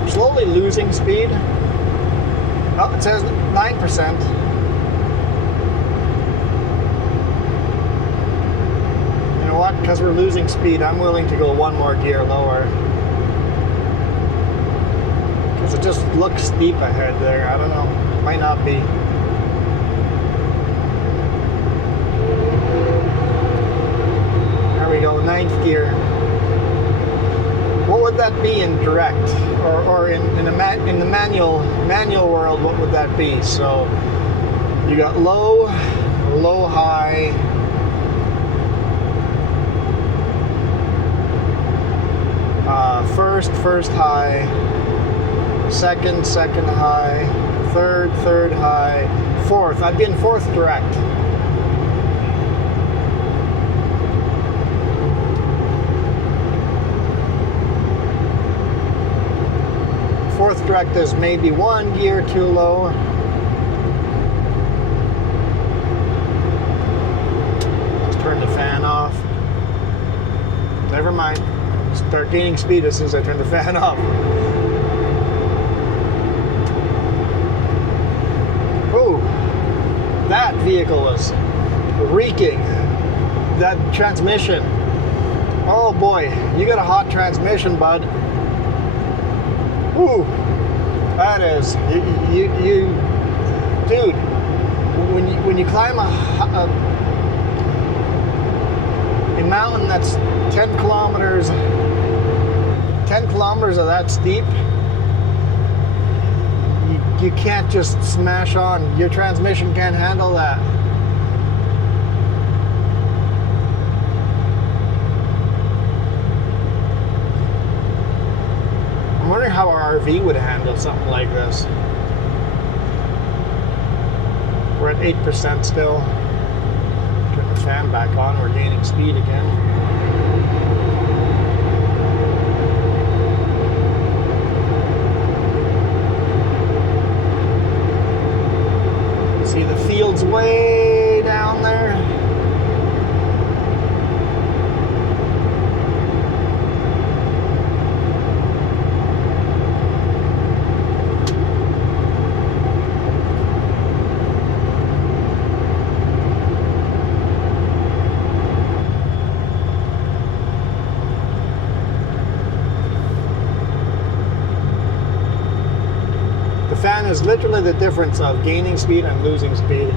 Slowly losing speed. Oh, it says 9%. Because we're losing speed, I'm willing to go one more gear lower. Because it just looks steep ahead there. I don't know. Might not be. There we go, 9th gear. What would that be in direct? Or in the manual world, what would that be? So you got low, high, first high, second high, third high, fourth. I'd be in fourth direct. Fourth direct is maybe one gear too low. Let's turn the fan off. Never mind. Start gaining speed as soon as I turn the fan off. Oh, that vehicle was reeking. That transmission. Oh boy, you got a hot transmission, bud. Ooh, that is you dude. When you climb a mountain that's 10 kilometers. 10 kilometers of that steep, you can't just smash on. Your transmission can't handle that. I'm wondering how our RV would handle something like this. We're at 8% still. Turn the fan back on, we're gaining speed again. See the fields way down there. The fan is literally the difference of gaining speed and losing speed.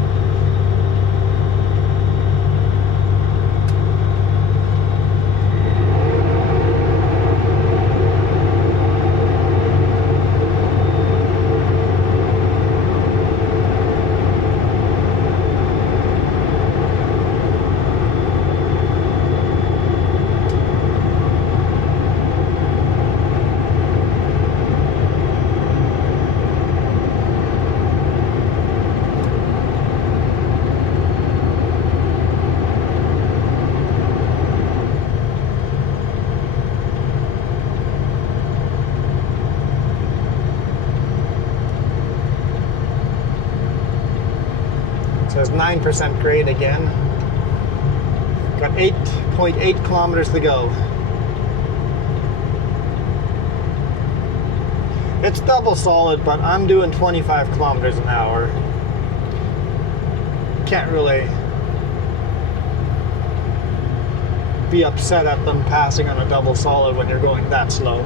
Says 9% grade again. Got 8.8 kilometers to go. It's double solid, but I'm doing 25 kilometers an hour. Can't really be upset at them passing on a double solid when you're going that slow.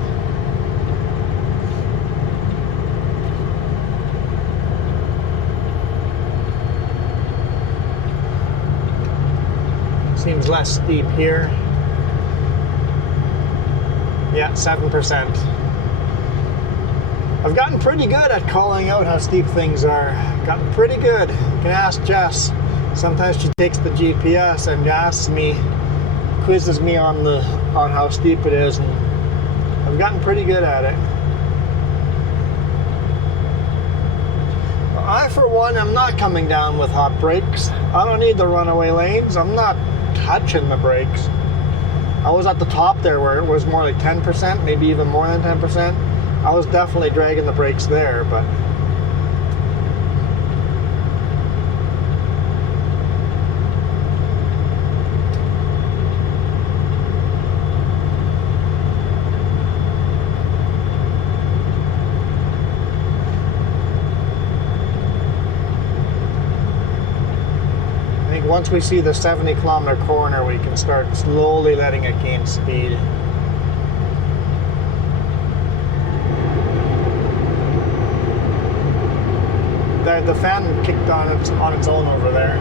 Seems less steep here. Yeah, 7%. I've gotten pretty good at calling out how steep things are. Gotten pretty good. You can ask Jess. Sometimes she takes the GPS and asks me, quizzes me on how steep it is, and I've gotten pretty good at it. I, for one, am not coming down with hot brakes. I don't need the runaway lanes. I'm not touching the brakes. I was at the top there where it was more like 10%, maybe even more than 10%. I was definitely dragging the brakes there, but once we see the 70-kilometer corner, we can start slowly letting it gain speed. The fan kicked on its own over there.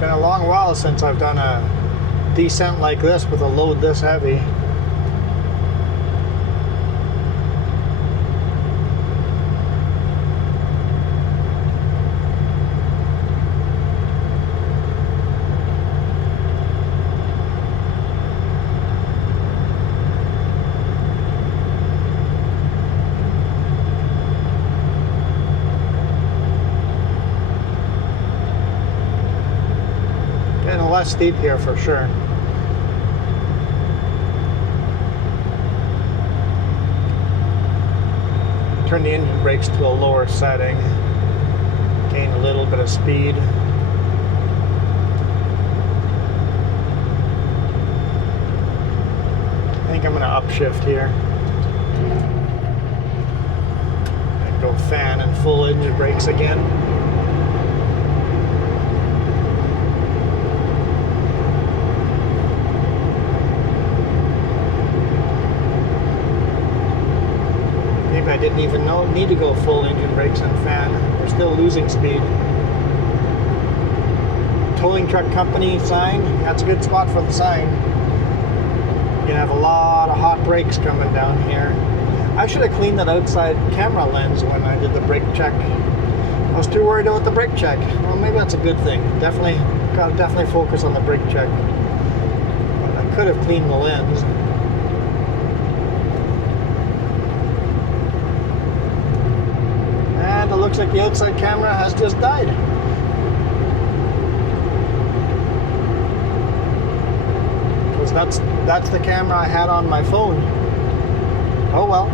Been a long while since I've done a descent like this with a load this heavy. Less steep here for sure. Turn the engine brakes to a lower setting. Gain a little bit of speed. I think I'm going to upshift here. And go fan and full engine brakes again. I didn't even need to go full engine brakes and fan. We're still losing speed. Towing truck company sign, that's a good spot for the sign. You're gonna have a lot of hot brakes coming down here. I should have cleaned that outside camera lens when I did the brake check. I was too worried about the brake check. Well, maybe that's a good thing. Definitely focus on the brake check. But I could have cleaned the lens. It looks like the outside camera has just died. Because that's the camera I had on my phone. Oh well.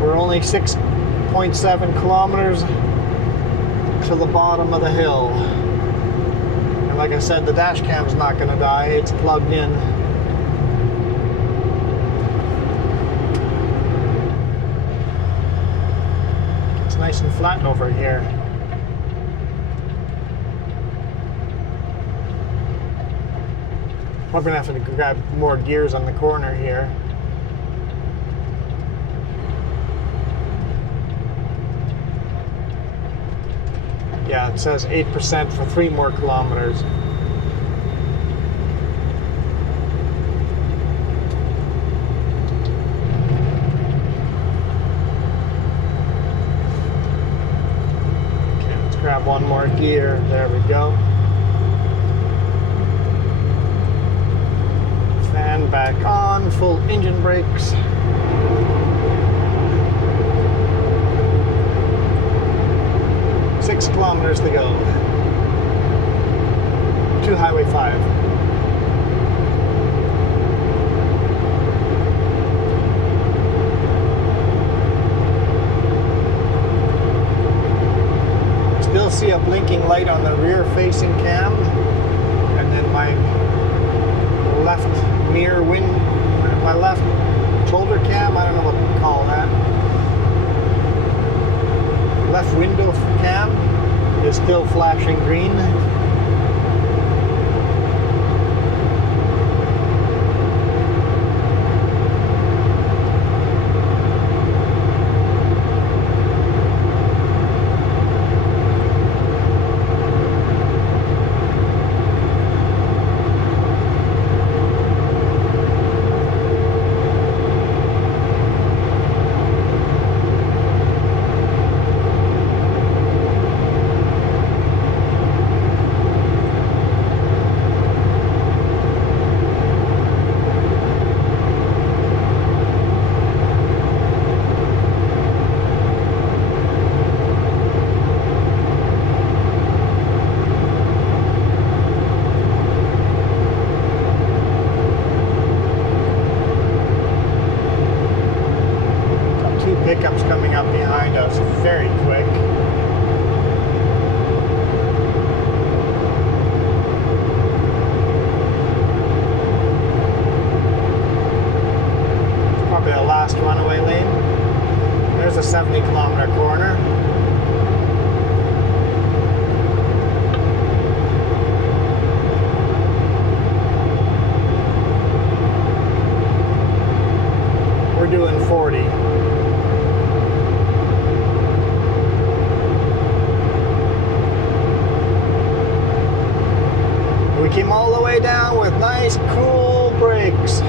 We're only 6.7 kilometers to the bottom of the hill. And like I said, the dash cam's not going to die. It's plugged in. Nice and flat over here. We're going to have to grab more gears on the corner here. Yeah, it says 8% for 3 more kilometers. Grab one more gear. There we go. Fan back on. Full engine brakes. Six kilometers to go to Highway 5. blinking light on the rear facing cam, and then my left mirror my left shoulder cam, I don't know what to call that. Left window cam is still flashing green. Pickups coming up behind us very quick. It's probably the last runaway lane. There's a 70-kilometer corner. We're doing 40. We came all the way down with nice, cool brakes.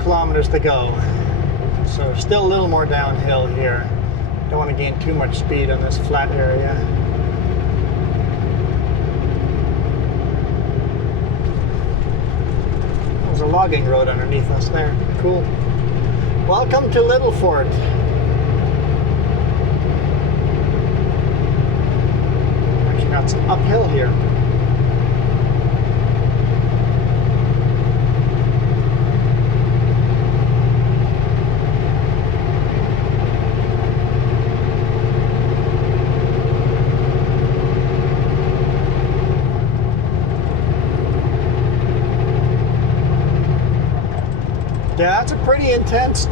Kilometers to go, so still a little more downhill here. Don't want to gain too much speed on this flat area. There's a logging road underneath us there. Cool. Welcome to Little Fort. Actually got some uphill here. Yeah, that's a pretty intense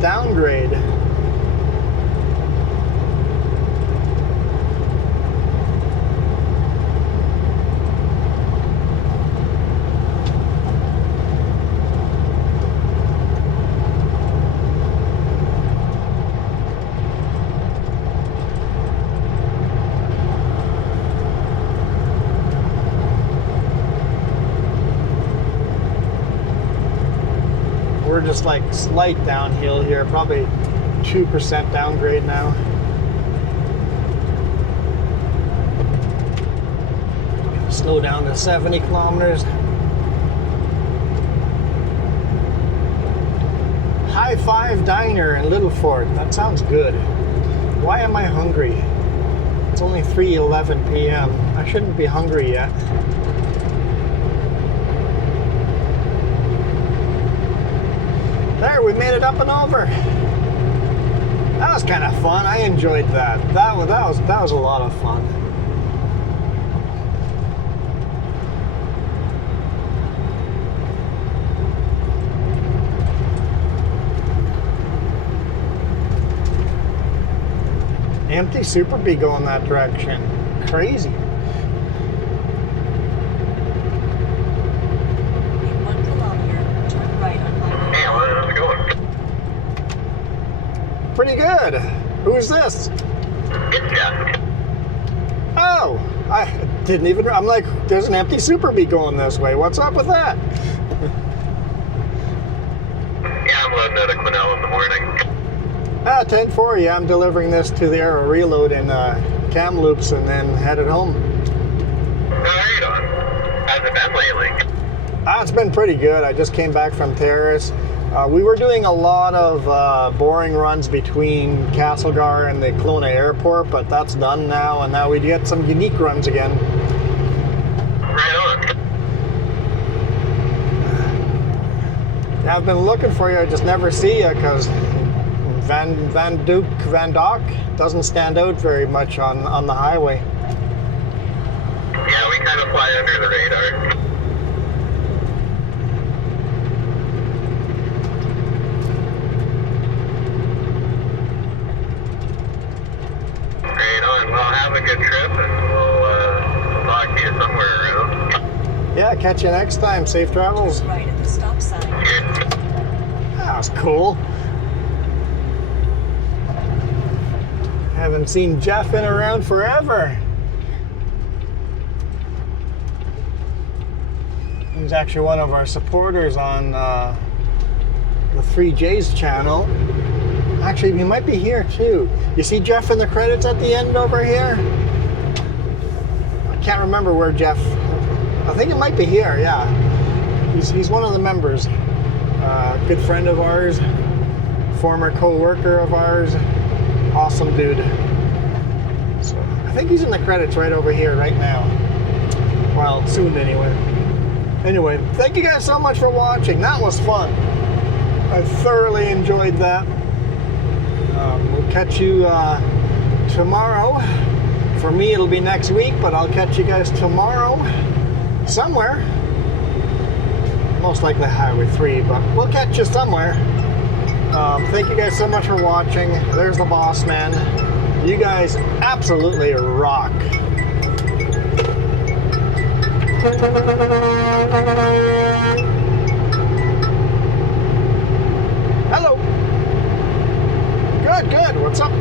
downgrade. We're just like slight downhill here, probably 2% downgrade now. Slow down to 70 kilometers. High Five Diner in Little Fort. That sounds good. Why am I hungry? It's only 3:11 p.m. I shouldn't be hungry yet. There, we made it up and over. That was kind of fun. I enjoyed that. That was a lot of fun. Empty Super Bee going that direction. Crazy. Pretty good. Who's this? Oh, I didn't even. I'm like, there's an empty Super Bee going this way. What's up with that? Yeah, heading out of Quesnel in the morning. 10-4, yeah, I'm delivering this to the Aero Reload in Kamloops and then headed home. Right on. How's it been lately? It's been pretty good. I just came back from Terrace. We were doing a lot of boring runs between Castlegar and the Kelowna Airport, but that's done now, and now we get some unique runs again. Right on. Yeah, I've been looking for you. I just never see you because Van Dock doesn't stand out very much on the highway. Yeah, we kind of fly under the radar. Right on. Well, have a good trip, and we'll talk to you somewhere around. Yeah, catch you next time. Safe travels. Right at the stop sign. Cheers. That was cool. Haven't seen Jeff in around forever. He's actually one of our supporters on the 3J's channel. Actually, he might be here too. You see Jeff in the credits at the end over here? I can't remember where Jeff... I think it might be here, yeah. He's one of the members. Good friend of ours. Former co-worker of ours. Awesome dude. So I think he's in the credits right over here right now. Well, soon anyway. Anyway, thank you guys so much for watching. That was fun. I thoroughly enjoyed that. We'll catch you tomorrow. For me, it'll be next week, but I'll catch you guys tomorrow somewhere. Most likely Highway 3, but we'll catch you somewhere. Thank you guys so much for watching. There's the boss man. You guys absolutely rock. Hello. Good, good. What's up?